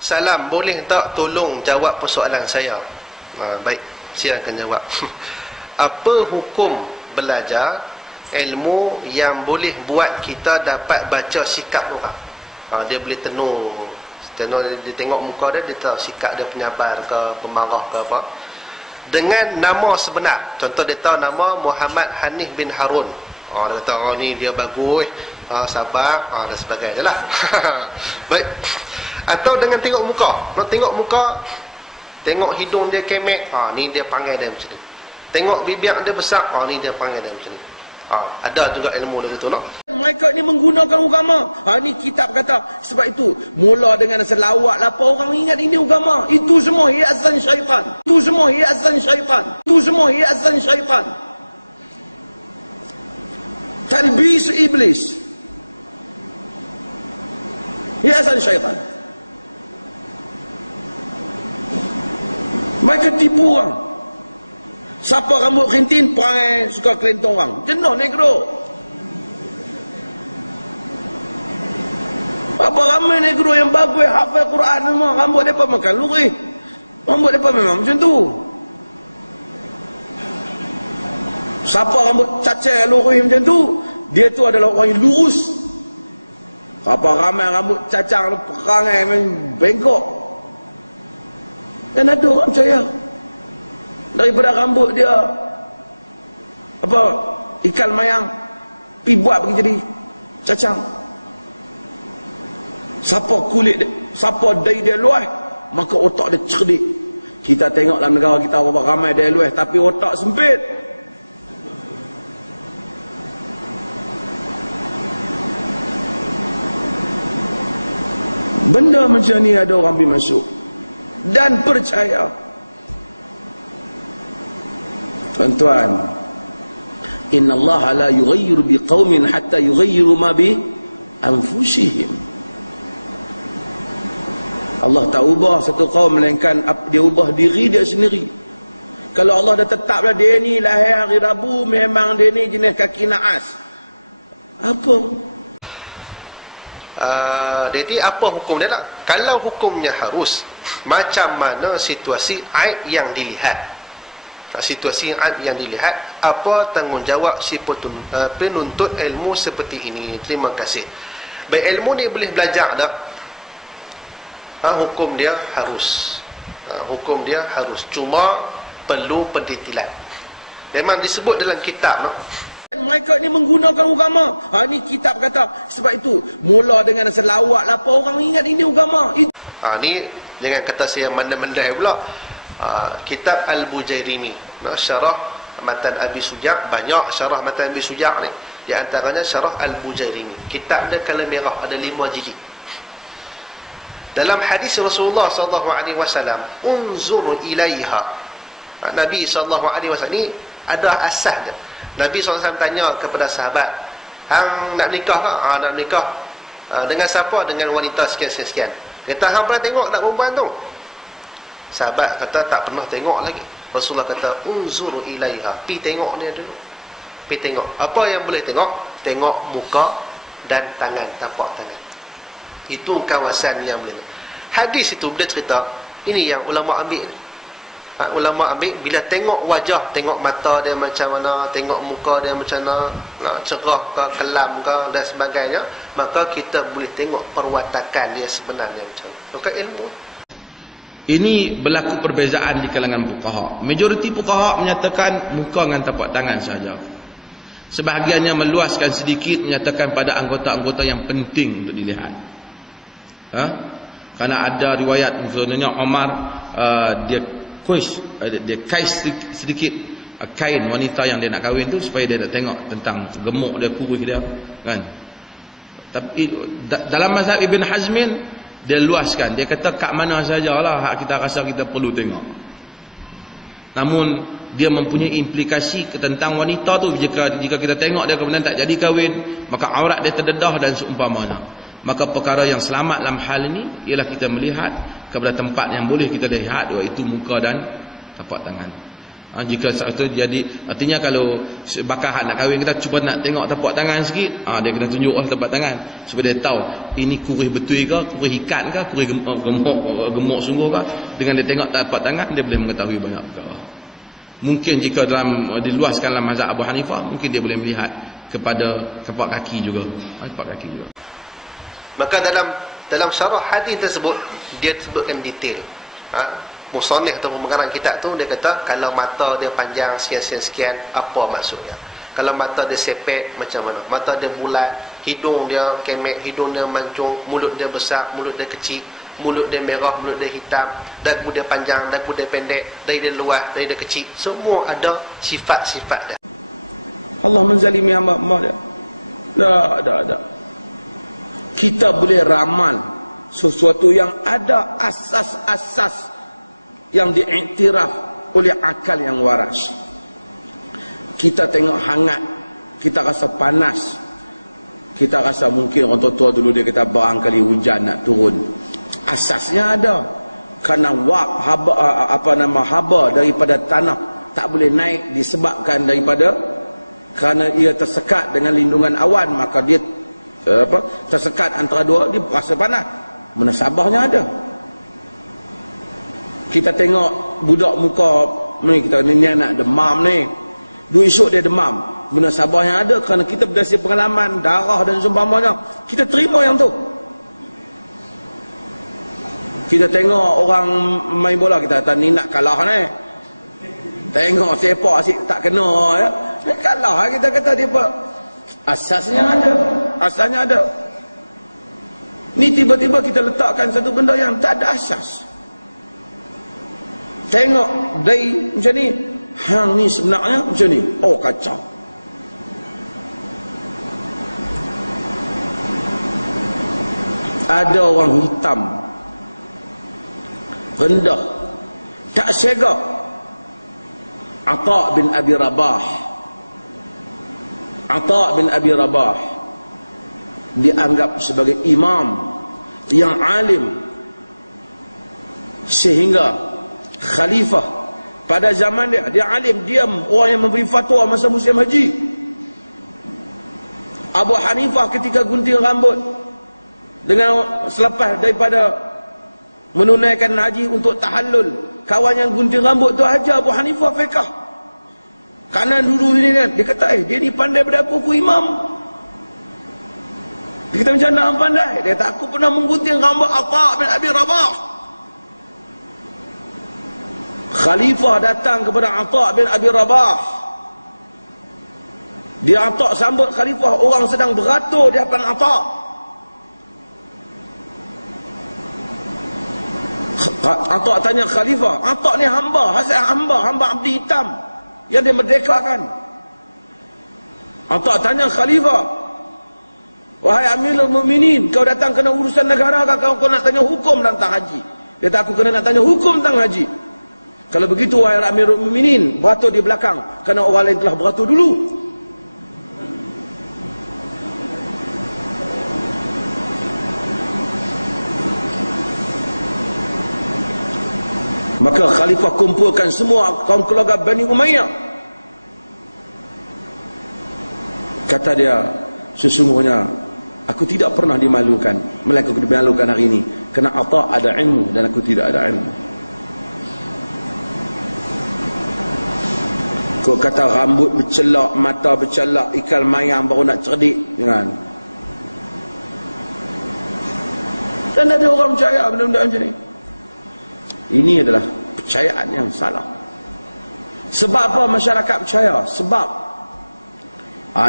Salam, boleh tak tolong jawab persoalan saya? Baik, saya akan jawab. Apa hukum belajar ilmu yang boleh buat kita dapat baca sikap orang? Dia boleh tenung dia tengok muka dia tahu sikap dia penyabar ke, pemarah ke apa. Dengan nama sebenar. Contoh dia tahu nama Muhammad Hanif bin Harun. Dia kata, ni dia bagus, sabar, dan sebagainya lah. Baik. Atau dengan tengok muka. Nak tengok muka, tengok hidung dia kemek, ni dia panggil dia macam ni. Tengok bibir dia besar, ni dia panggil dia macam ni. Ada juga ilmu dia tu, no? Mereka ni menggunakan agama. Ni kitab kata. Sebab itu, mula dengan selawat lah, apa orang ingat ini agama. Itu semua hiasan syaitan. Itu semua hiasan syaitan. Itu semua hiasan syaitan. Talbis iblis. Hiasan syaitan. Mereka tipu orang. Siapa rambut kerintin, perangai suka kelentong orang. Jenuh negro. Apa ramai negro yang bagus, hafal Quran semua. Rambut mereka makan lurih. Rambut mereka memang macam tu. Siapa rambut cacar lurih macam tu, dia tu adalah orang yang lurus. Apa ramai rambut cacar, perangai bengkok. Dan ada orang percaya daripada rambut dia apa ikan mayang pi buat pergi jadi cacang. Siapa kulit dia, siapa dai dia luas, maka otak dia cerdik. Kita tengok dalam negara kita berapa ramai dai luas tapi otak sempit. Benda macam ni ada orang pergi masuk dan percaya. Tuan-tuan, inna Allah la yughayyiru biqaumin hatta yughayyiru ma bi anfusihim. Allah tak ubah satu kaum melainkan dia ubah diri dia sendiri. Kalau Allah dah tetaplah dia ni lahir hari Rabu, memang dia ni jenis kaki naas. Apa? Jadi apa hukum dia lah? Kalau hukumnya harus, macam mana situasi aib yang dilihat? Situasi yang dilihat, apa tanggungjawab si penuntut ilmu seperti ini? Terima kasih. Baik, ilmu ni boleh belajar tak? Hukum dia harus. Hukum dia harus. Cuma perlu pendetilan. Memang disebut dalam kitab, no? Mereka ni menggunakan agama. Ni kitab kata. Sebab itu, mula dengan selawat lah, apa orang ingat ini agama. Ni jangan kata saya mandai-mandai pula. Kitab Al-Bujairimi, syarah matan Abi Suja'. Banyak syarah matan Abi Suja' ni. Di antaranya syarah Al-Bujairimi. Kitab dia kala merah, ada 5 jilid. Dalam hadis Rasulullah SAW, unzur ilaiha. Nabi SAW ni ada asas dia. Nabi SAW tanya kepada sahabat, hang nak nikah ke? Nak nikah. Dengan siapa? Dengan wanita sekian-sekian. Kata, hang pernah tengok tak perempuan tu? Sahabat kata, tak pernah tengok lagi. Rasulullah kata, unzur ilaiha. Pi tengok dia dulu. Pi tengok. Apa yang boleh tengok? Tengok muka dan tangan, tapak tangan. Itu kawasan yang boleh. Hadis itu bila cerita, ini yang ulama ambil. Ulama ambil, bila tengok wajah, tengok mata dia macam mana, tengok muka dia macam mana, cerah ke, kelam ke, dan sebagainya, maka kita boleh tengok perwatakan dia sebenarnya macam mana. Maka ilmu. Ini berlaku perbezaan di kalangan fuqaha. Majoriti fuqaha menyatakan muka dengan tapak tangan saja. Sebahagiannya meluaskan sedikit, menyatakan pada anggota-anggota yang penting untuk dilihat. Kerana ada riwayat misalnya Umar dia kais sedikit kain wanita yang dia nak kahwin tu supaya dia nak tengok tentang gemuk dia, kurus dia, kan. Tapi dalam mazhab Ibn Hazmin dia luaskan, dia kata kat mana sajalah hak kita rasa kita perlu tengok. Namun dia mempunyai implikasi tentang wanita tu. Jika kita tengok dia kemudian tak jadi kahwin, maka aurat dia terdedah dan seumpamanya. Maka perkara yang selamat dalam hal ini ialah kita melihat kepada tempat yang boleh kita lihat, iaitu muka dan tapak tangan. Jika satu jadi, artinya kalau bakahan nak kahwin, kita cuba nak tengok tapak tangan sikit, dia kena tunjuk tapak tangan supaya dia tahu ini kurih betul ke, kurih ikan ke, kurih gemuk sungguh ke. Dengan dia tengok tapak tangan, dia boleh mengetahui banyak perkara. Mungkin jika diluaskan dalam mazhab Abu Hanifah, mungkin dia boleh melihat kepada tapak kaki juga. Tapak kaki juga. Maka dalam syarah hadis tersebut, dia sebutkan detail. Musannif atau pengarang kitab tu, dia kata kalau mata dia panjang sekian-sekian, apa maksudnya? Kalau mata dia sepet, macam mana? Mata dia bulat, hidung dia kemek, hidung dia mancung, mulut dia besar, mulut dia kecil, mulut dia merah, mulut dia hitam, dagu dia panjang, dagu dia pendek, dahi dia luas, dahi dia kecil. Semua ada sifat-sifat dia. Allah menzalimi hamba-hamba dia. Tak. Kita boleh ramal sesuatu yang ada asas-asas yang diiktiraf oleh akal yang waras. Kita tengok hangat, kita rasa panas, kita rasa mungkin orang tua dulu dia kata barangkali hujan nak turun. Asasnya ada. Kerana haba daripada tanah tak boleh naik disebabkan daripada kerana ia tersekat dengan lindungan awan, maka dia tersekat antara dua, dia rasa panas. Munasabahnya ada. Kita tengok budak muka ni, kita ni nak demam ni, dua esok dia demam. Munasabah yang ada kerana kita berdasar pengalaman darah dan seumpamanya, kita terima yang tu. Kita tengok orang main bola, kita kata ni nak kalah ni, tengok sepak asyik tak kena ya, ni kalah, kita kata dia apa? Asasnya ada. Ni tiba-tiba kita letakkan satu benda yang tak ada asas. Tengok dari macam ni, hang ni sebenarnya macam ni, oh kacau. Ada orang hitam, rendah, tak segak. Ata' bin Abi Rabah dianggap sebagai imam yang alim, sehingga khalifah pada zaman dia alim, diam, orang yang memberi fatwa masa musim haji. Abu Hanifah ketika gunting rambut dengan selepas daripada menunaikan haji untuk tahallul, kawan yang gunting rambut tu ajar Abu Hanifah fiqh. Kerana dulu ni kan, dia kata dia ni pandai pada aku imam. Dia kata macam mana pandai? Dia kata aku pernah menggunting rambut Ata' bin Abi Rabah. Khalifah datang kepada Ata' bin Abi Rabah. Dia Ata' sambut khalifah, orang sedang beratur di hadapan Ata'. Ata' tanya khalifah, Ata' ni hamba abdi hitam yang dia merdekakan. Ata' tanya khalifah, wahai Amirul Mukminin, kau datang kena urusan negara ke kau nak tanya hukum tentang haji? Dia kata aku kena nak tanya hukum tentang haji. Kalau begitu wahai Amirul Mukminin, beratur di belakang kerana orang lain telah beratur dulu. Maka khalifah kumpulkan semua kaum keluarga Bani Umayyah. Kata dia, sesungguhnya aku tidak pernah dimalukan, melainkan aku dimalukan hari ini kerana Ata' ada ilmu dan aku tidak ada ilmu. Kau kata rambut bercelak, mata bercelak, ikal mayang baru nak cerdik, jangan. Dan ada orang percaya benda-benda macam ni. Ini adalah percayaan yang salah. Sebab apa masyarakat percaya? Sebab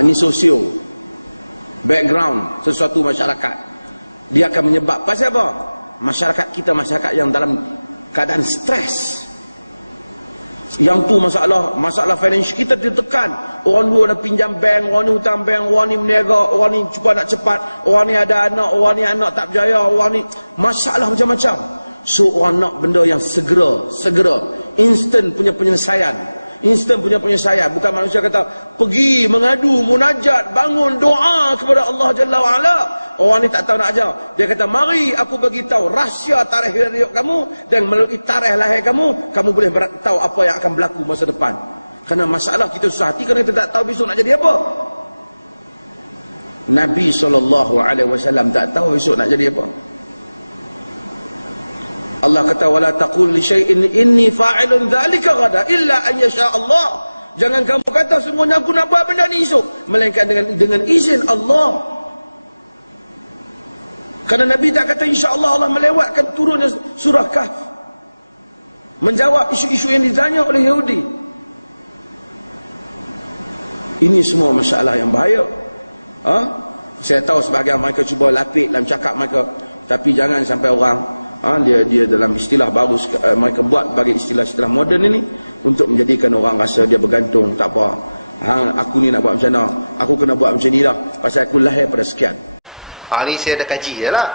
ini sosio background sesuatu masyarakat. Dia akan menyebab pasal apa? Masyarakat kita masyarakat yang dalam keadaan stres. Yang tu masalah finance kita ditekan. Orang dua dah pinjam bank, orang ni hutang bank, orang ni meniaga, orang ni cuba nak cepat, orang ni ada anak, orang ni anak tak berjaya, orang ni masalah macam-macam. So orang nak benda yang segera, instant punya penyelesaian. instan punya penyelesaian. Bukan manusia kata pergi mengadu, munajat, bangun doa kepada Allah Jalla wa'ala. Orang ni tak tahu nak ajar. Dia kata, mari aku bagi tahu rahsia tarikh hidup kamu, dan melalui tarikh lahir kamu boleh tahu apa yang akan berlaku masa depan. Kerana masalah kita susah hati kerana kita tak tahu besok nak jadi apa. Nabi SAW tak tahu besok nak jadi apa. Allah kata, wala taqul li syai'in inni fa'ilun dzalika ghadan illa an yasha Allah. Jangan kamu kata semuanya aku nak buat benda ni esok, melainkan dengan izin Allah. Kerana Nabi tak kata insya-Allah, Allah melewatkan turunnya surah Kahf menjawab isu-isu yang ditanya oleh Yahudi. Ini semua masalah yang bahaya. Saya tahu sebahagian mereka cuba lapik dalam cakap mereka, tapi jangan sampai orang dia dalam istilah baru mereka buat bagi istilah-istilah moden ini untuk menjadikan orang rasa dia bergantung. Tak apa, aku ni nak buat macam mana, aku kena buat macam ni lah, pasal aku lahir pada sekian. Ni saya dah kaji je lah.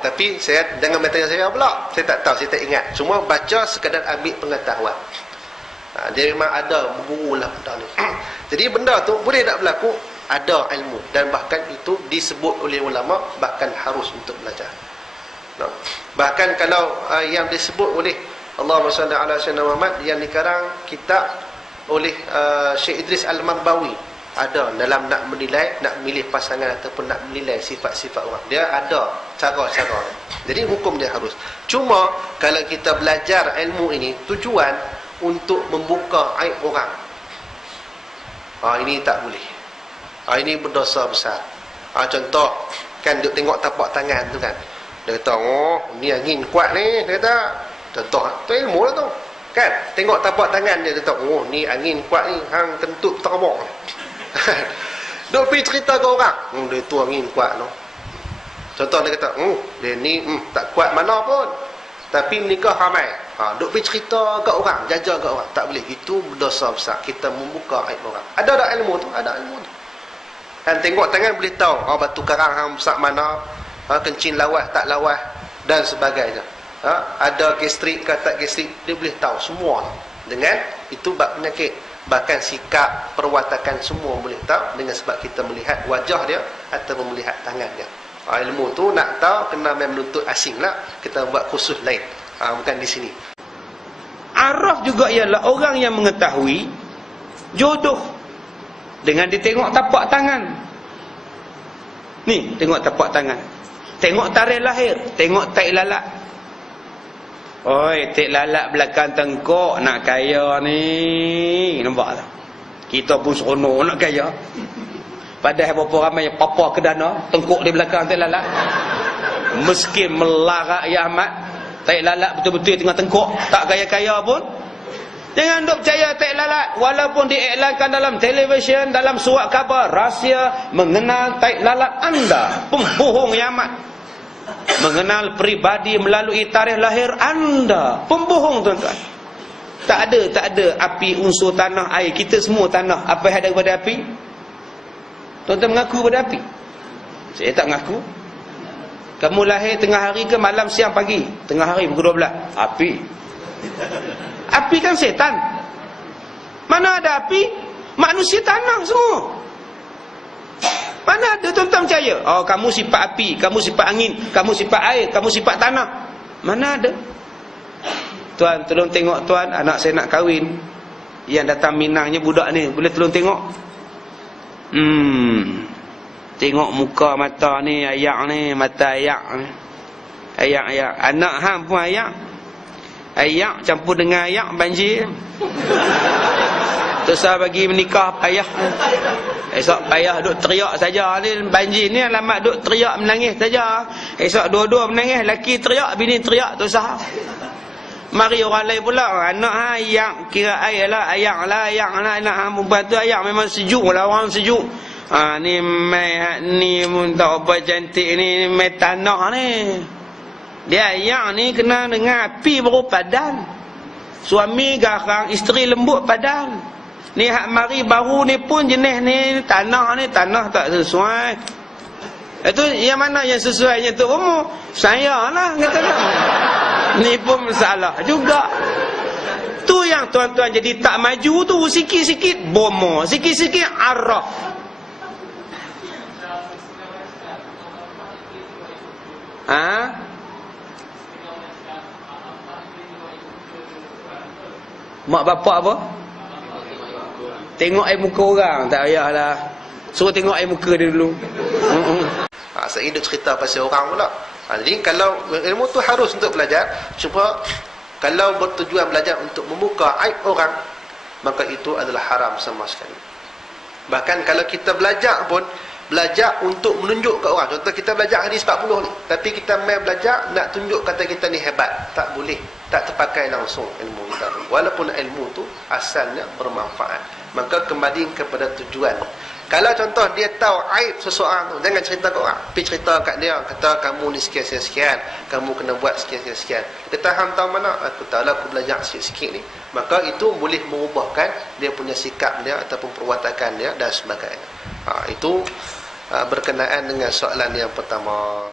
Tapi saya jangan bertanya saya pula, saya tak tahu, saya tak ingat, cuma baca sekadar ambil pengetahuan. Dia memang ada berguru lah benda ni. Jadi benda tu boleh tak berlaku, ada ilmu, dan bahkan itu disebut oleh ulama bahkan harus untuk belajar. Bahkan kalau yang disebut oleh Allahumma salli ala sayyidina Muhammad yang dikarang kitab oleh Syekh Idris Al-Marbawi, ada dalam nak menilai, nak memilih pasangan ataupun nak menilai sifat-sifat orang, dia ada cara-cara. Jadi hukum dia harus. Cuma kalau kita belajar ilmu ini tujuan untuk membuka aib orang, ini tak boleh. Ini berdosa besar. Contoh kan, duk tengok tapak tangan tu kan, dia kata, oh ni angin kuat ni, dia kata, contoh tu ilmu lah tu kan, tengok tapak tangan dia kata, oh ni angin kuat ni, hang kentut terbang. Duk pergi cerita ke orang, dia tu angin kuat tu. Contoh dia kata, dia ni tak kuat mana pun, tapi menikah ramai. Duk pergi cerita ke orang, jaja ke orang, tak boleh. Itu berdosa besar, kita membuka aib orang. Ada tak ilmu tu? Ada ilmu tu. Dan tengok tangan boleh tahu batu karang hang besar mana, kencing lawas tak lawas dan sebagainya. Ada gastrik ke tak gastrik, dia boleh tahu semua. Dengan itu bab penyakit, bahkan sikap, perwatakan semua boleh tahu dengan sebab kita melihat wajah dia atau melihat tangan dia. Ilmu tu nak tahu kena menuntut asing lah, kita buat khusus lain, bukan di sini. Araf juga ialah orang yang mengetahui jodoh dengan dia tengok tapak tangan. Ni tengok tapak tangan, tengok tarikh lahir, tengok taik lalat. Oi, taik lalat belakang tengkok nak kaya ni, nampak tak? Kita pun seronok nak kaya. Padahal berapa ramai yang papa ke dana, tengkok di belakang taik lalat. Miskin melarat ya Ahmad, taik lalat betul-betul tengah tengkok, tak kaya-kaya pun. Jangan duk percaya taik lalat, walaupun diiklankan dalam televisyen, dalam surat khabar, rahsia mengenal taik lalat anda, pembohong ya Ahmad. Mengenal peribadi melalui tarikh lahir anda, pembohong tuan-tuan. Tak ada api unsur tanah air, kita semua tanah. Apa yang ada kepada api? Tuan-tuan mengaku pada api? Saya tak mengaku. Kamu lahir tengah hari ke malam, siang, pagi? Tengah hari pukul 12. Api. Api kan setan. Mana ada api? Manusia tanah semua. Mana ada tuan-tuan percaya? Oh, kamu sifat api, kamu sifat angin, kamu sifat air, kamu sifat tanah. Mana ada? Tuan, tolong tengok tuan, anak saya nak kahwin. Yang datang minangnya budak ni, boleh tolong tengok? Tengok muka mata ni, ayak ni, mata ayak ni. Ayak. Anak hang pun ayak. Ayak campur dengan ayak, banjir. Terus bagi menikah payah. Esok payah duk teriak saja ni, banjir ni alamat duk teriak menangis saja. Esok dua-dua menangis, laki teriak, bini teriak, tu sah. Mari orang lain pula, anak ayak, kira air lah, ayak lah, anak hang perempuan tu ayak, memang sejuk lah, orang sejuk. Ni mai ni pun tak apa cantik ni, mai tanah ni. Dia ayak ni kena dengan api baru padan. Suami garang, isteri lembut padan. Ni hak mari baru ni pun jenis ni tanah tak sesuai. Itu yang mana yang sesuainya tu umur? Saya lah kata. Ni pun masalah juga. Tu yang tuan-tuan jadi tak maju tu sikit-sikit bomo, sikit-sikit arah. Mak bapak apa? Tengok air muka orang, tak payahlah. Suruh tengok air muka dia dulu. Saya duk cerita pasal orang pula. Jadi kalau ilmu tu harus untuk belajar, cuma kalau bertujuan belajar untuk membuka aib orang, maka itu adalah haram sama sekali. Bahkan kalau kita belajar pun, belajar untuk menunjuk ke orang. Contoh kita belajar hadis 40 ni, tapi kita main belajar nak tunjuk kata kita ni hebat, tak boleh, tak terpakai langsung ilmu kita. Walaupun ilmu tu asalnya bermanfaat, maka kembali kepada tujuan. Kalau contoh dia tahu aib seseorang tu, jangan cerita ke orang, pergi cerita kat dia, kata kamu ni sekian-sekian, kamu kena buat sekian-sekian. Kita faham tahu mana? Aku tahu lah, aku belajar sikit-sikit ni. Maka itu boleh mengubahkan dia punya sikap dia ataupun perwatakan dia dan sebagainya. Itu berkenaan dengan soalan yang pertama.